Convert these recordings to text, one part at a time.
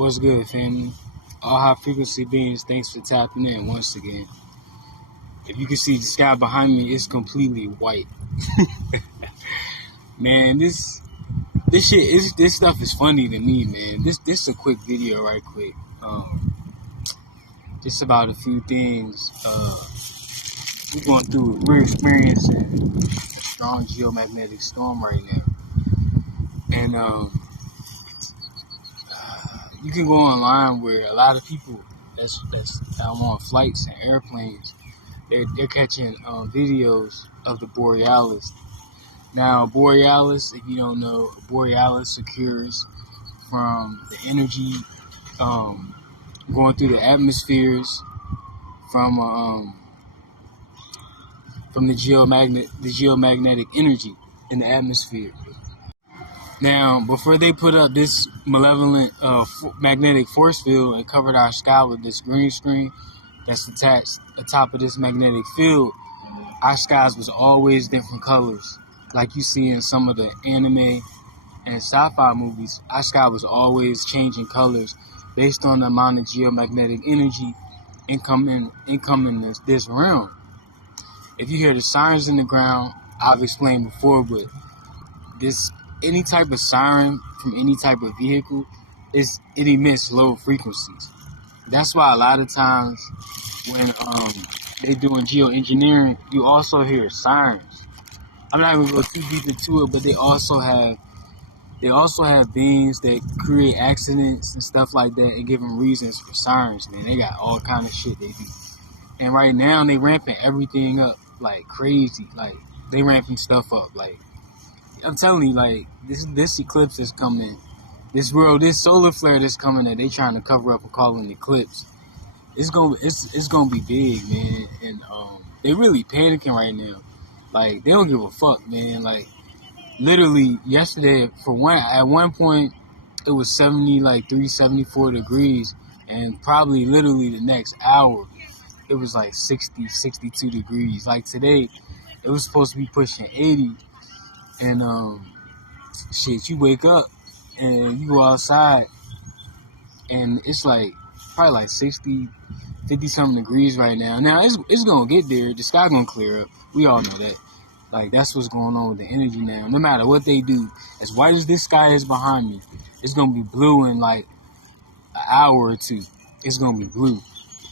What's good, family? All high frequency beings, thanks for tapping in once again. If you can see the sky behind me, it's completely white. Man, this stuff is funny to me, man. This is a quick video, right quick. Just about a few things. We're experiencing a strong geomagnetic storm right now, and you can go online where a lot of people that's on flights and airplanes, they're catching videos of the borealis. Now, borealis, if you don't know, borealis occurs from the energy going through the atmospheres from the geomagnetic energy in the atmosphere. Now, before they put up this malevolent magnetic force field and covered our sky with this green screen that's attached atop of this magnetic field, our skies was always different colors. Like you see in some of the anime and sci-fi movies, our sky was always changing colors based on the amount of geomagnetic energy incoming this realm. If you hear the sirens in the ground, I've explained before, but any type of siren from any type of vehicle, it emits low frequencies. That's why a lot of times when they're doing geoengineering, you also hear sirens. I'm not even going to go too deep into it, but they also have beings that create accidents and stuff like that and give them reasons for sirens, man. They got all kind of shit they do. And right now they ramping everything up like crazy. Like they ramping stuff up. Like I'm telling you, like this eclipse is coming. This solar flare that's coming that they trying to cover up and call an eclipse. It's gonna be big, man. And they really panicking right now. Like they don't give a fuck, man. Like literally yesterday, at one point it was 74 degrees, and probably literally the next hour it was like 60, 62 degrees. Like today, it was supposed to be pushing 80, and shit, you wake up and you go outside, and it's like probably like 60, 50 something degrees right now. Now it's gonna get there. The sky gonna clear up. We all know that. Like that's what's going on with the energy now. No matter what they do, as white as this sky is behind me, it's gonna be blue in like an hour or two. It's gonna be blue,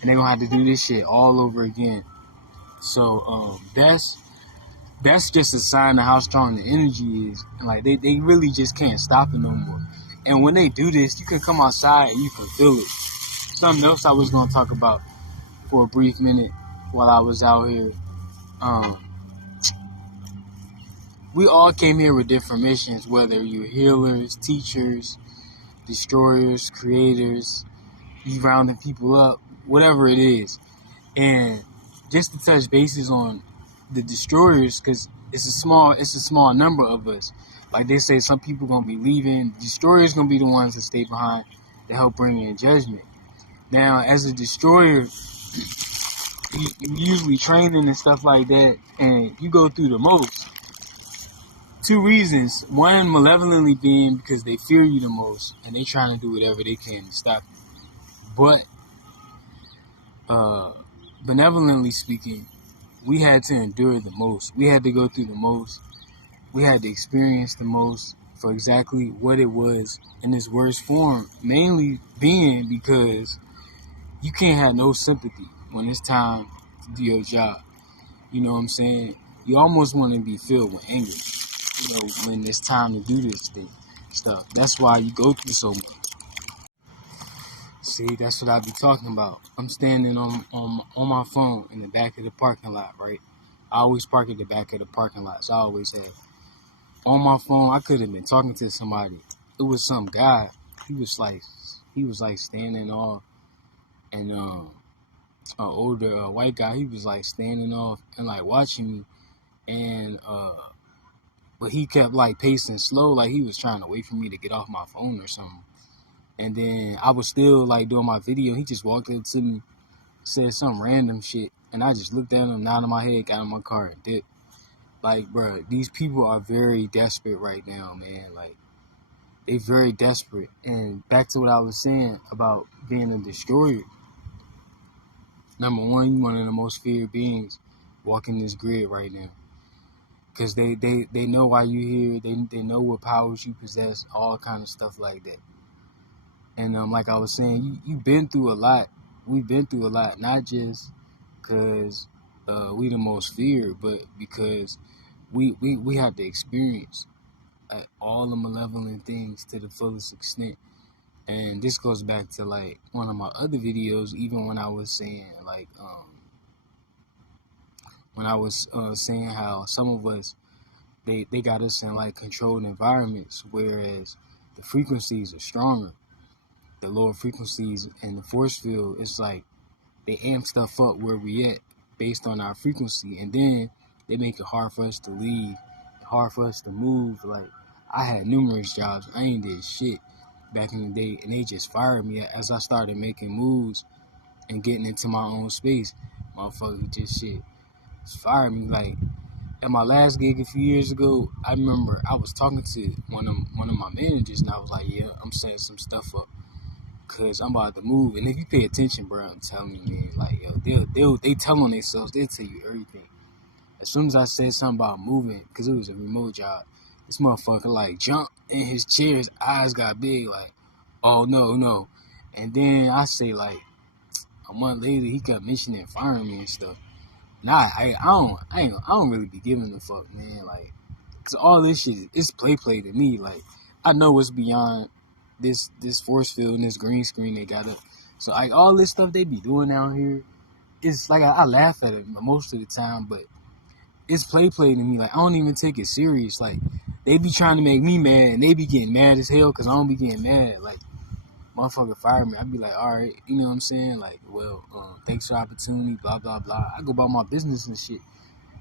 and they're gonna have to do this shit all over again. So that's just a sign of how strong the energy is. And like they really just can't stop it no more. And when they do this, you can come outside and you can feel it. Something else I was gonna talk about for a brief minute while I was out here. We all came here with different missions, whether you're healers, teachers, destroyers, creators, you rounding people up, whatever it is. And just to touch bases on the destroyers, because it's a small number of us. Like they say, some people gonna be leaving. Destroyers gonna be the ones that stay behind to help bring in judgment. Now, as a destroyer, you usually training and stuff like that, and you go through the most. Two reasons. One, malevolently being because they fear you the most, and they trying to do whatever they can to stop you. But benevolently speaking, we had to endure the most. We had to go through the most. We had to experience the most for exactly what it was in its worst form. Mainly being because you can't have no sympathy when it's time to do your job. You know what I'm saying? You almost want to be filled with anger, you know, when it's time to do this stuff. That's why you go through so much. See, that's what I be talking about. I'm standing on my phone in the back of the parking lot, right? I always park at the back of the parking lot, so I always have. On my phone, I could have been talking to somebody. It was some guy. He was like standing off, and an older white guy. He was like standing off and like watching me, and but he kept like pacing slow, like he was trying to wait for me to get off my phone or something. And then I was still like doing my video. He just walked up to me, said some random shit, and I just looked at him, nodded my head, got in my car, and dipped. Like, bro, these people are very desperate right now, man. Like, They very desperate. And back to what I was saying about being a destroyer. Number one, you one of the most feared beings walking this grid right now. Because they know why you here. They know what powers you possess, all kind of stuff like that. And like I was saying, you've been through a lot. We've been through a lot, not just because we the most feared, but because we have the experience all the malevolent things to the fullest extent. And this goes back to like one of my other videos, even when I was saying like when I was saying how some of us they got us in like controlled environments, whereas the frequencies are stronger. The lower frequencies in the force field, it's like they amp stuff up where we at based on our frequency, and then they make it hard for us to leave, hard for us to move. Like I had numerous jobs, I ain't did shit back in the day, and they just fired me as I started making moves and getting into my own space. Motherfucker just shit fired me. Like at my last gig a few years ago, I remember I was talking to one of my managers, and I was like, yeah, I'm setting some stuff up because I'm about to move. And if you pay attention, bro, I'm telling you, man, like yo, they tell on themselves, they'll tell you everything. As soon as I said something about moving, because it was a remote job, this motherfucker like jumped in his chair, his eyes got big, like, oh no. And then I say like a month later, he kept mentioning firing me and stuff. Nah, I don't really be giving a fuck, man. Like, cause all this shit is play to me. Like, I know what's beyond this force field and this green screen they got up. So like all this stuff they be doing out here, it's like I laugh at it most of the time, but it's play to me. Like I don't even take it serious. Like they be trying to make me mad, and they be getting mad as hell because I don't be getting mad. Like motherfucker fire me, I be like, all right, you know what I'm saying? Like, well, thanks for the opportunity, blah blah blah. I go about my business and shit.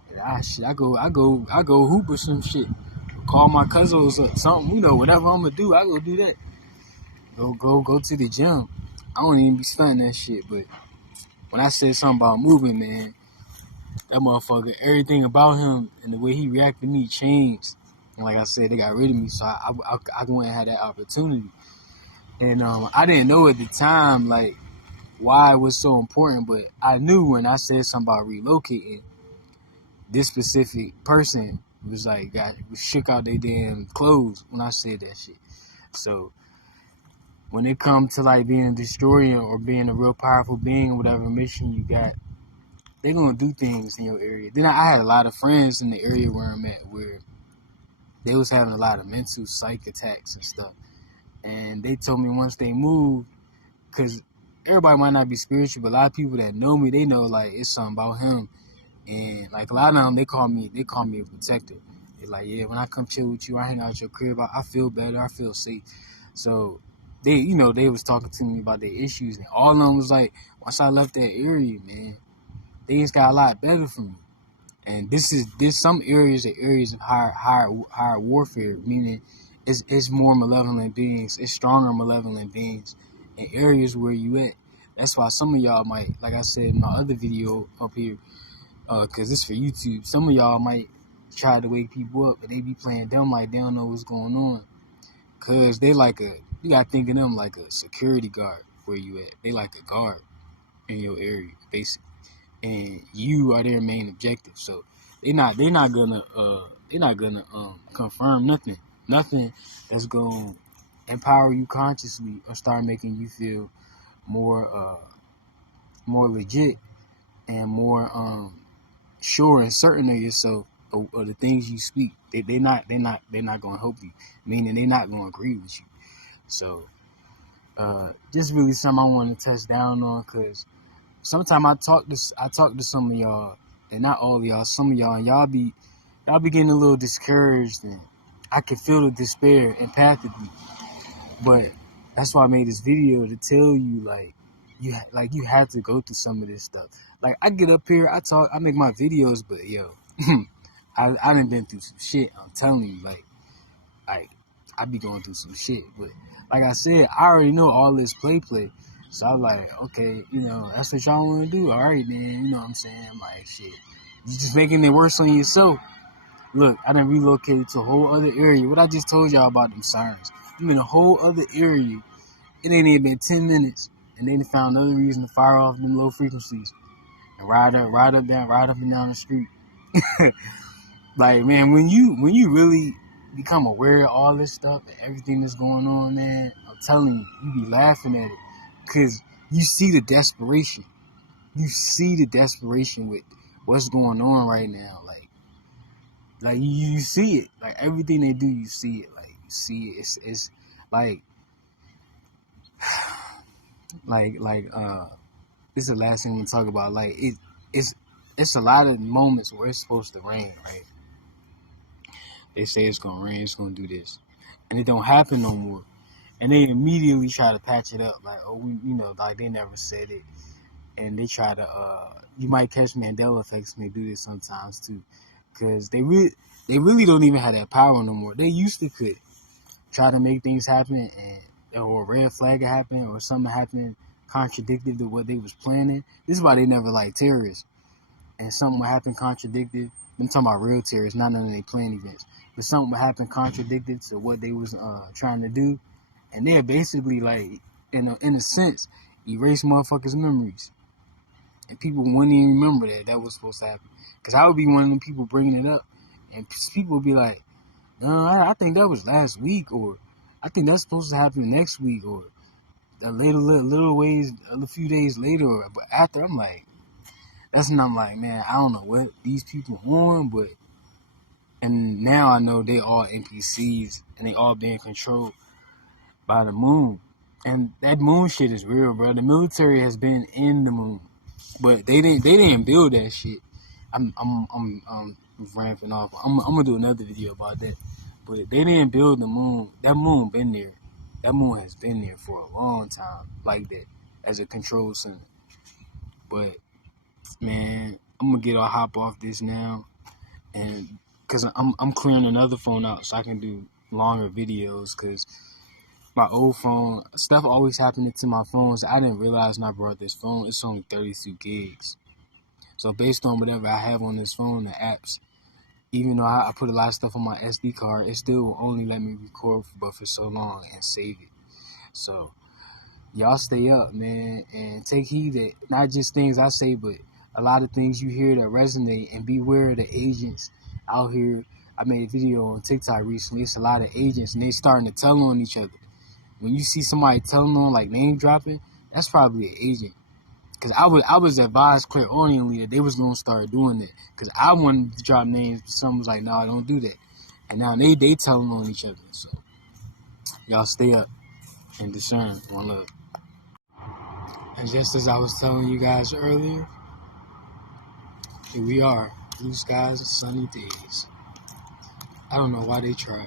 And I go hoop or some shit. Call my cousins or something, you know, whatever I'm gonna do, I go do that. Go to the gym. I don't even be stunting that shit, but when I said something about moving, man, that motherfucker, everything about him and the way he reacted to me changed. And like I said, they got rid of me, so I went and had that opportunity. And I didn't know at the time, like, why it was so important, but I knew when I said something about relocating, this specific person was like, was shook out their damn clothes when I said that shit. So when it comes to like being a destroyer or being a real powerful being or whatever mission you got, they're gonna do things in your area. Then I had a lot of friends in the area where I'm at where they was having a lot of mental psych attacks and stuff. And they told me once they moved, because everybody might not be spiritual, but a lot of people that know me, they know like it's something about him. And like a lot of them, they call me a protector. They're like, yeah, when I come chill with you, I hang out at your crib, I feel better, I feel safe. So they, you know, they was talking to me about their issues, and all of them was like, once I left that area, man, things got a lot better for me. And this some areas are areas of higher warfare, meaning it's more malevolent beings, it's stronger malevolent beings in areas where you at. That's why some of y'all might, like I said in my other video up here, cause this for YouTube, some of y'all might try to wake people up, but they be playing dumb like they don't know what's going on. Cause they like you gotta think of them like a security guard where you at. They like a guard in your area, basically. And you are their main objective. So they're not gonna confirm nothing that's gonna empower you consciously or start making you feel more legit and more sure and certain of yourself or the things you speak. They're not gonna help you, meaning they're not gonna agree with you. So just really something I want to touch down on, because sometimes I talk to some of y'all, and not all of y'all, some of y'all, and y'all be getting a little discouraged, and I can feel the despair empathically. But that's why I made this video, to tell you like you have to go through some of this stuff. Like I get up here, I talk, I make my videos, but yo, I done been through some shit. I'm telling you, like I be going through some shit. But like I said, I already know all this play. So I'm like, okay, you know, that's what y'all want to do. All right, man, you know what I'm saying? I'm like, shit, you just making it worse on yourself. Look, I done relocated to a whole other area. What I just told y'all about them sirens. I'm in a whole other area. It ain't even been 10 minutes, and they found another reason to fire off them low frequencies and ride up and down the street. Like, man, when you really become aware of all this stuff and everything that's going on, man, I'm telling you, you be laughing at it, cause you see the desperation. You see the desperation with what's going on right now. Like you see it. Like everything they do, you see it. Like you see it. It's like this is the last thing we talk about. Like it's a lot of moments where it's supposed to rain, right? They say it's gonna rain, it's gonna do this, and it don't happen no more. And they immediately try to patch it up, like, oh, like they never said it, and they try to you might catch Mandela effects when they do this sometimes too, because they really don't even have that power no more. They used to could try to make things happen, or a red flag happen, or something happen contradicted to what they was planning. This is why they never like terrorists. And something would happen contradicted. I'm talking about real terrorists, not none of their planned events. But something would happen contradicted to what they was trying to do, and they're basically like, in a sense, erase motherfuckers' memories, and people wouldn't even remember that was supposed to happen. Cause I would be one of them people bringing it up, and people would be like, I think that was last week, or I think that's supposed to happen next week, or a few days later, but after, I'm like, that's when I'm like, man, I don't know what these people on, but, and now I know they all NPCs, and they all being controlled by the moon. And that moon shit is real, bro. The military has been in the moon, but they didn't build that shit. I'm ramping off. I'm gonna do another video about that. But they didn't build the moon. That moon been there. That moon has been there for a long time, like that, as a control center. But man, I'm gonna hop off this now, and cause I'm clearing another phone out so I can do longer videos. Cause my old phone, stuff always happening to my phones. I didn't realize when I brought this phone, it's only 32 gigs. So based on whatever I have on this phone, the apps, even though I put a lot of stuff on my SD card, it still will only let me record for so long and save it. So y'all stay up, man, and take heed that not just things I say, but a lot of things you hear that resonate, and beware of the agents out here. I made a video on TikTok recently. It's a lot of agents, and they starting to tell on each other. When you see somebody telling on, like, name dropping, that's probably an agent. Because I was advised clairaudiently that they was going to start doing that. Because I wanted to drop names, but someone was like, no, don't do that. And now they telling on each other. So y'all stay up and discern. One love. And just as I was telling you guys earlier, here we are. Blue skies and sunny days. I don't know why they try.